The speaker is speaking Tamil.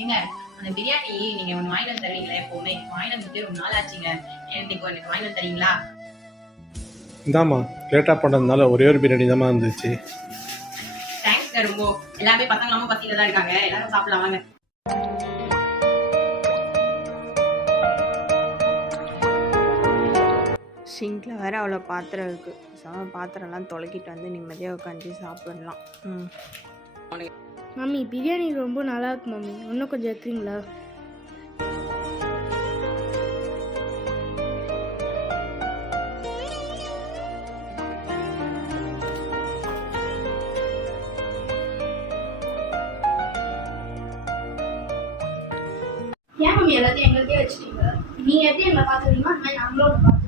ஏங்க அந்த பிரியாணி நீங்க ஒண்ணு வாங்கிட்டு வந்து தருவீங்களா? எப்பவுமே வாங்கிட்டு வந்துட்டு ரொம்ப நாள் ஆச்சுங்க. எனக்கு வாங்கிட்டு வந்து தரீங்களா? இந்தாம்மா, லேட்டாக பண்ணதுனால ஒரே ஒரு பிரியாணி தாம்மா இருந்துச்சு. தேங்க்ஸ்ங்க ரொம்ப. எல்லாமே பசங்களாம பசியில தான் இருக்காங்க. எல்லாரும் சாப்பிடலாம் வாங்க. சிங்கில் வேறு அவ்வளோ பாத்திரம் இருக்குது. பாத்திரம்லாம் தொலைக்கிட்டு வந்து நிம்மதியாக உட்காந்து சாப்பிடலாம். மம்மி பிரியாணி ரொம்ப நல்லா இருக்கு மம்மி, இன்னும் கொஞ்சம் வைக்கிறீங்களா? ஏன் மம்மி எல்லாத்தையும் எங்களுக்கே வச்சுட்டீங்க? நீங்க எப்படி எங்களை பாத்துக்கிறீங்களோ அந்த மாதிரி நாங்களும்